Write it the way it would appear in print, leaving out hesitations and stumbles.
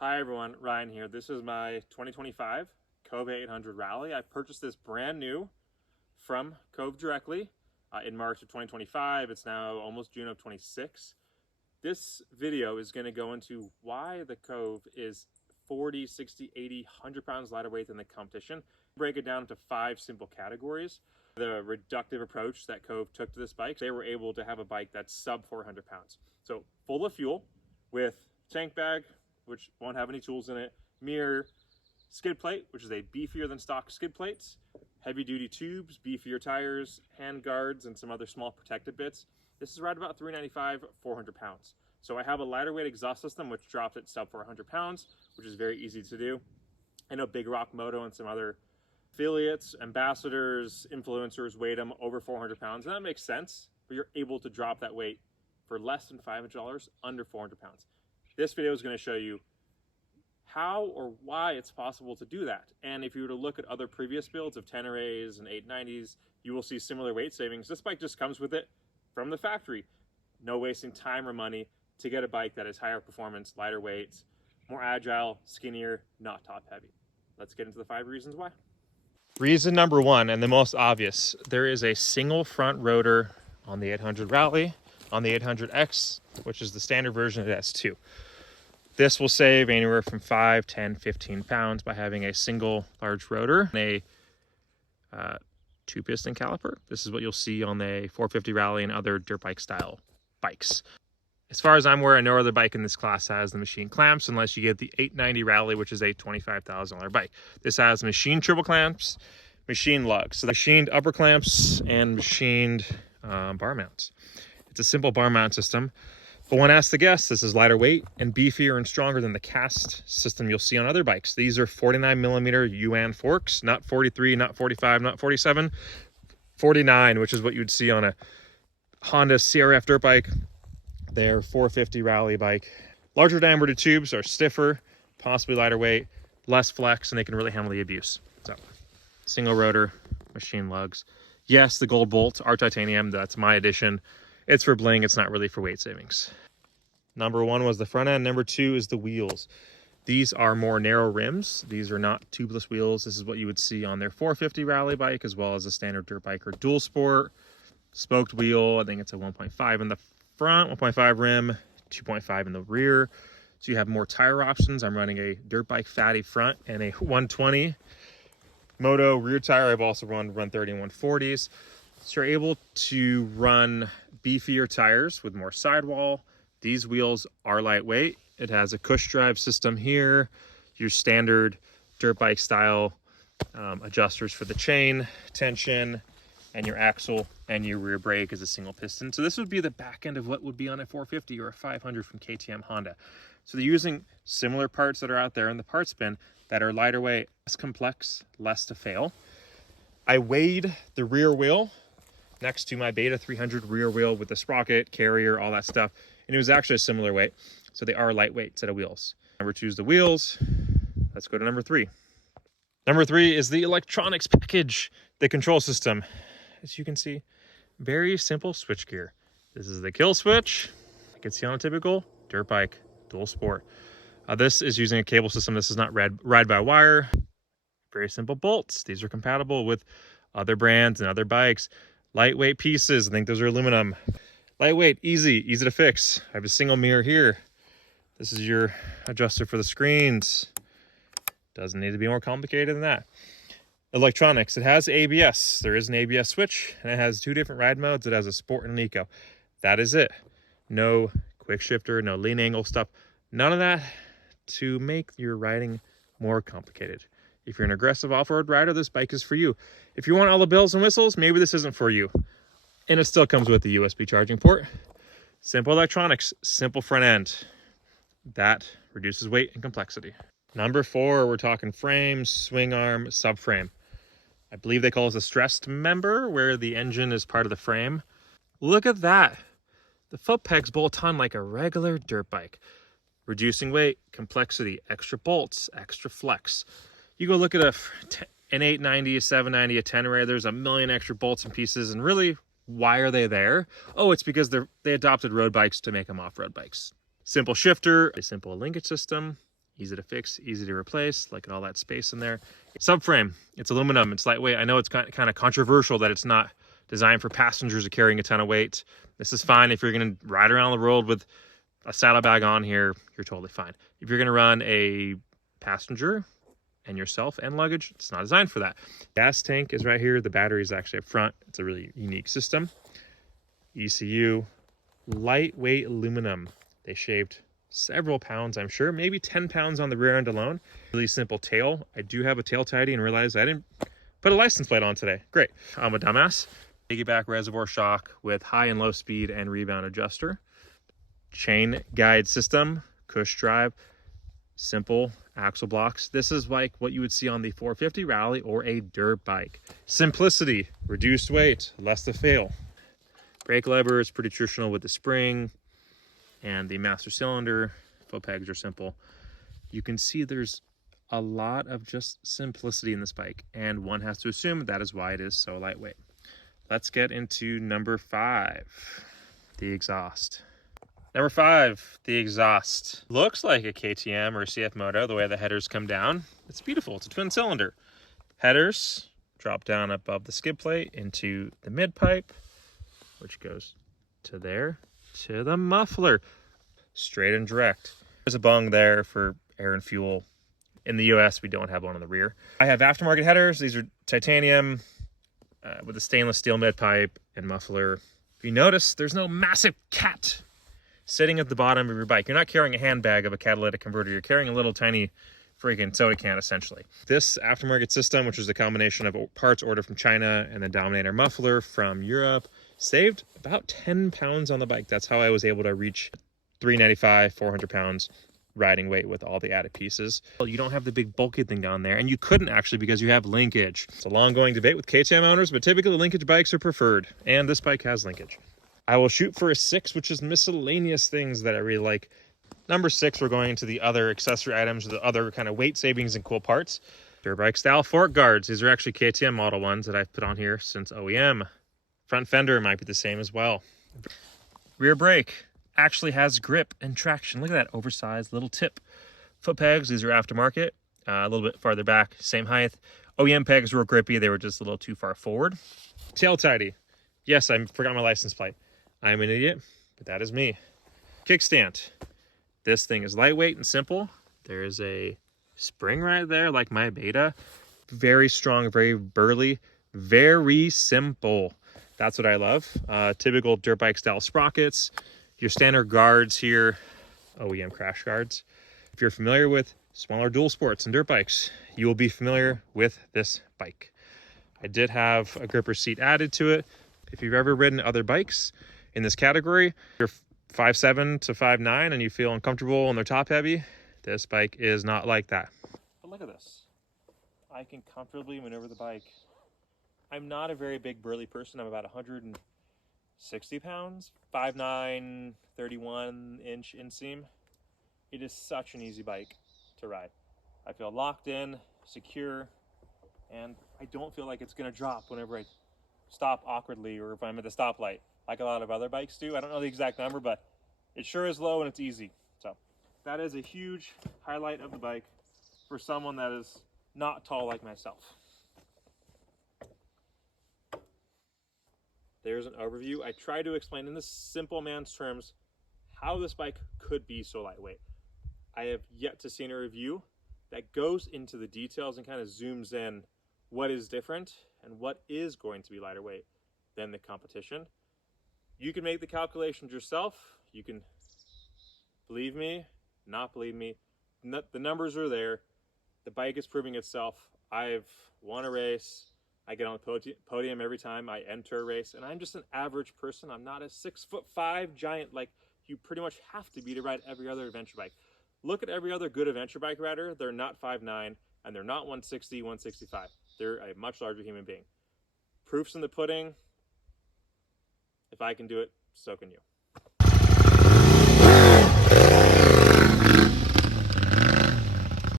Hi everyone, Ryan here. This is my 2025 Kove 800 Rally. I purchased this brand new from Kove directly in March of 2025. It's now almost June of 26. This video is going to go into why the Kove is 40, 60, 80, 100 pounds lighter weight than the competition. Break it down into 5 simple categories. The reductive approach that Kove took to this bike, they were able to have a bike that's sub 400 pounds. So full of fuel with tank bag, which won't have any tools in it, mirror, skid plate, which is a beefier than stock skid plates, heavy duty tubes, beefier tires, hand guards, and some other small protective bits. This is right about 395, 400 pounds. So I have a lighter weight exhaust system, which drops it sub 400 pounds, which is very easy to do. I know Big Rock Moto and some other affiliates, ambassadors, influencers weight them over 400 pounds, and that makes sense, but you're able to drop that weight for less than $500, under 400 pounds. This video is going to show you how or why it's possible to do that. And if you were to look at other previous builds of Teneres and 890s, you will see similar weight savings. This bike just comes with it from the factory. No wasting time or money to get a bike that is higher performance, lighter weight, more agile, skinnier, not top heavy. Let's get into the 5 reasons why. Reason number 1, and the most obvious, there is a single front rotor on the 800 Rally, on the 800X, which is the standard version of S2. This will save anywhere from 5, 10, 15 pounds by having a single large rotor and a 2-piston caliper. This is what you'll see on the 450 Rally and other dirt bike style bikes. As far as I'm aware, no other bike in this class has the machine clamps unless you get the 890 Rally, which is a $25,000 bike. This has machine triple clamps, machine lugs. So machined upper clamps and machined bar mounts. It's a simple bar mount system. But when asked to guess, this is lighter weight and beefier and stronger than the cast system you'll see on other bikes. These are 49 millimeter Yuan forks, not 43, not 45, not 47, 49, which is what you'd see on a Honda CRF dirt bike, their 450 Rally bike. Larger diameter tubes are stiffer, possibly lighter weight, less flex, and they can really handle the abuse. So, single rotor, machine lugs. Yes, the gold bolts are titanium. That's my addition. It's for bling, it's not really for weight savings. Number 1 was the front end. Number 2 is the wheels. These are more narrow rims. These are not tubeless wheels. This is what you would see on their 450 Rally bike, as well as a standard dirt bike or dual sport. Spoked wheel, I think it's a 1.5 in the front, 1.5 rim, 2.5 in the rear. So you have more tire options. I'm running a dirt bike fatty front and a 120 moto rear tire. I've also run 30 and 140s. So you're able to run beefier tires with more sidewall. These wheels are lightweight. It has a cush drive system here, your standard dirt bike style adjusters for the chain tension, and your axle and your rear brake is a single piston. So this would be the back end of what would be on a 450 or a 500 from KTM Honda. So they're using similar parts that are out there in the parts bin that are lighter weight, less complex, less to fail. I weighed the rear wheel next to my Beta 300 rear wheel with the sprocket, carrier, all that stuff. And it was actually a similar weight. So they are lightweight set of wheels. Number 2 is the wheels. Let's go to number 3. Number 3 is the electronics package, the control system. As you can see, very simple switchgear. This is the kill switch. You can see on a typical dirt bike, dual sport. This is using a cable system. This is not ride-by-wire. Very simple bolts. These are compatible with other brands and other bikes. Lightweight pieces, I think those are aluminum. Lightweight, easy to fix. I have a single mirror here. This is your adjuster for the screens. Doesn't need to be more complicated than that. Electronics, it has ABS. There is an ABS switch, and it has 2 different ride modes. It has a sport and an eco. That is it. No quick shifter, no lean angle stuff. None of that to make your riding more complicated. If you're an aggressive off-road rider, this bike is for you. If you want all the bells and whistles, maybe this isn't for you. And it still comes with the USB charging port. Simple electronics, simple front end. That reduces weight and complexity. Number 4, we're talking frames, swing arm, subframe. I believe they call it a stressed member, where the engine is part of the frame. Look at that. The foot pegs bolt on like a regular dirt bike. Reducing weight, complexity, extra bolts, extra flex. You go look at an 890, a 790, a Tenere, there's a million extra bolts and pieces, and really, why are they there? Oh, it's because they adopted road bikes to make them off-road bikes. Simple shifter, a simple linkage system, Easy to fix, easy to replace. Look at all that space in there. Subframe, it's aluminum, it's lightweight. I know it's kind of controversial that it's not designed for passengers or carrying a ton of weight. This is fine if you're gonna ride around the world with a saddlebag on here, you're totally fine. If you're gonna run a passenger and yourself and luggage, it's not designed for that. Gas tank is right here. The battery is actually up front. It's a really unique system. ECU, lightweight aluminum. They shaved several pounds, I'm sure, maybe 10 pounds on the rear end alone. Really simple tail. I do have a tail tidy and realized I didn't put a license plate on today. Great. I'm a dumbass. Piggyback reservoir shock with high and low speed and rebound adjuster. Chain guide system, cush drive, simple axle blocks. This is like what you would see on the 450 Rally or a dirt bike. Simplicity, reduced weight, less to fail. Brake lever is pretty traditional with the spring and the master cylinder. Foot pegs are simple. You can see there's a lot of just simplicity in this bike, and one has to assume that is why it is so lightweight. Let's get into number 5, the exhaust. Number 5, the exhaust. Looks like a KTM or a CF Moto, the way the headers come down. It's beautiful, it's a twin cylinder. Headers drop down above the skid plate into the mid pipe, which goes to there, to the muffler, straight and direct. There's a bung there for air and fuel. In the US, we don't have one on the rear. I have aftermarket headers. These are titanium with a stainless steel mid pipe and muffler. If you notice, there's no massive cat sitting at the bottom of your bike. You're not carrying a handbag of a catalytic converter. You're carrying a little tiny freaking soda can, essentially. This aftermarket system, which is a combination of parts ordered from China and the Dominator muffler from Europe, saved about 10 pounds on the bike. That's how I was able to reach 395, 400 pounds riding weight with all the added pieces. Well, you don't have the big bulky thing down there, and you couldn't actually because you have linkage. It's a long-going debate with KTM owners, but typically linkage bikes are preferred, and this bike has linkage. I will shoot for a 6, which is miscellaneous things that I really like. Number 6, we're going into the other accessory items, the other kind of weight savings and cool parts. Dirt bike style fork guards. These are actually KTM model ones that I've put on here since OEM. Front fender might be the same as well. Rear brake actually has grip and traction. Look at that oversized little tip. Foot pegs, these are aftermarket. A little bit farther back, same height. OEM pegs were grippy. They were just a little too far forward. Tail tidy. Yes, I forgot my license plate. I'm an idiot, but that is me. Kickstand. This thing is lightweight and simple. There's a spring right there, like my Beta. Very strong, very burly, very simple. That's what I love. Typical dirt bike style sprockets. Your standard guards here, OEM crash guards. If you're familiar with smaller dual sports and dirt bikes, you will be familiar with this bike. I did have a gripper seat added to it. If you've ever ridden other bikes in this category, you're 5'7" to 5'9" and you feel uncomfortable and they're top heavy, this bike is not like that. But look at this. I can comfortably maneuver the bike. I'm not a very big burly person. I'm about 160 pounds, 5'9", 31-inch inseam. It is such an easy bike to ride. I feel locked in, secure, and I don't feel like it's gonna drop whenever I stop awkwardly or if I'm at the stoplight, like a lot of other bikes do. I don't know the exact number, but it sure is low and it's easy. So that is a huge highlight of the bike for someone that is not tall like myself. There's an overview. I try to explain in this simple man's terms how this bike could be so lightweight. I have yet to see a review that goes into the details and kind of zooms in what is different and what is going to be lighter weight than the competition. You can make the calculations yourself. You can believe me, not believe me. The numbers are there. The bike is proving itself. I've won a race. I get on the podium every time I enter a race, and I'm just an average person. I'm not a 6'5" giant like you pretty much have to be to ride every other adventure bike. Look at every other good adventure bike rider. They're not 5'9", and they're not 160, 165. They're a much larger human being. Proof's in the pudding. If I can do it, so can you.